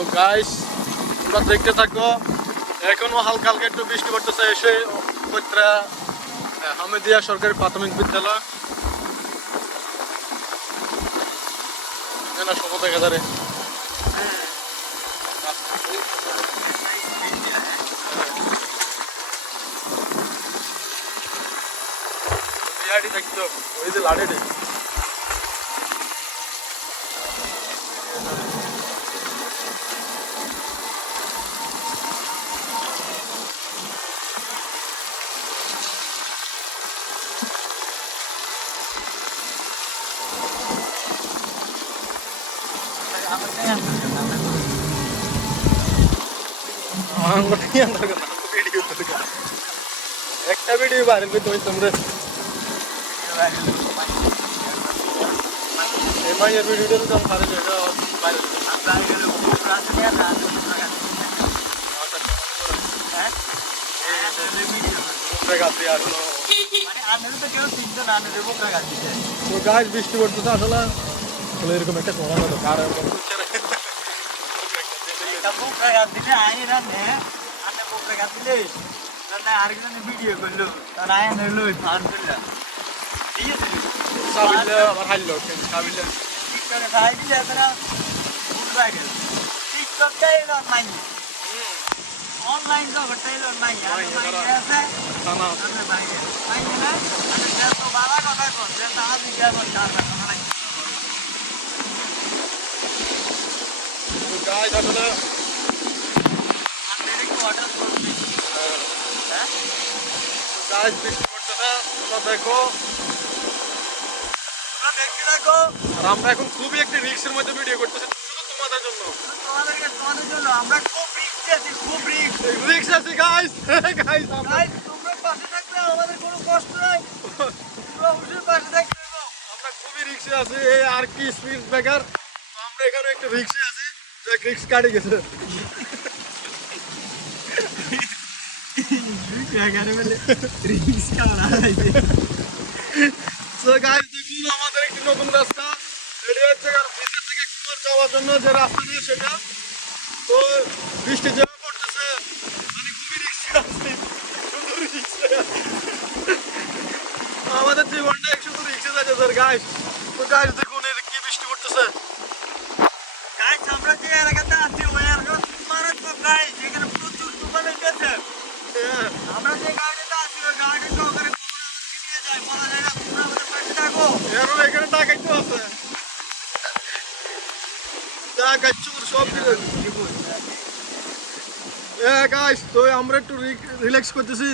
তো গাইস তোমরা দেখতে থাকো। এখনও হালকা হালকা একটু বৃষ্টি পড়তেছে, এসে পত্রা হামেদিয়া সরকারি প্রাথমিক বিদ্যালয়। না সব দেখা যারে দেখতো ওই যে লাড়ে അങ്ങോട്ട് ഞാൻ നടക്കണം വീഡിയോ എടുക്കാം একটা ভিডিও বাড়বে তুমি তোমরা এমআইয়ের ভিডিওটা তো আমার ভালো জায়গা বাইরে মানে তো গাছ বৃষ্টি পড়তেছে, আসলে এরকম একটা সময় হতো কারণ করা হলো কার এরকম হচ্ছে না। ভিডিও করল। তার আয় হলো ফান করল ঠিক আছে? সাবিলে আবার হাইলো সাবিলে টিকটকে ভাই দিলে এতটা ফুল ভাইরাল টিকটকটাই এলো নাই অনলাইন জগৎটাই এলো নাই ভাই আছে? না আমি তো বাবা কথা কর যে তা আদি যাব চার তোমরা দেখো। তোমরা দেখতে থাকো। আর আমরা এখন খুবই একটি রিক্সের মধ্যে ভিডিও করতেছি শুধু তোমাদের জন্য। তোমাদেরকে তোমাদের জন্য। আমরা খুব রিক্স আছি খুব রিক্স রিক্স আছে গাইস গাইস আমরা গাইস তোমরা পাশে থাকলে আমাদের কোনো কষ্ট নাই। তোমরা অবশ্যই পাশে থাকতে আমরা খুবই রিক্সে আছি এই আর কি স্পিড ব্রেকার আমরা এখানে একটু রিক্সে আছি। যে রিক্স কাটে গেছে এগারো বেলে রিক্স খাওয়া তো গাইস দেখুন আমাদের একটি নতুন রাস্তা এটি হচ্ছে আর ভিতর থেকে কুমার যাওয়ার জন্য যে রাস্তাটা সেটা তো বৃষ্টি যেভাবে পড়তেছে মানে খুবই রিক্সে আছি শুধু রিক্সে আছি। আমাদের জীবনটা এক শুধু রিক্সে যাচ্ছে স্যার গাইস তো গাইস দেখুন পাশে থাকো এরও এখানে ডাকাইতে আছে ডাকাই চোর সব কিছু হ্যাঁ গাইস তো আমরা একটু রিল্যাক্স করতেছি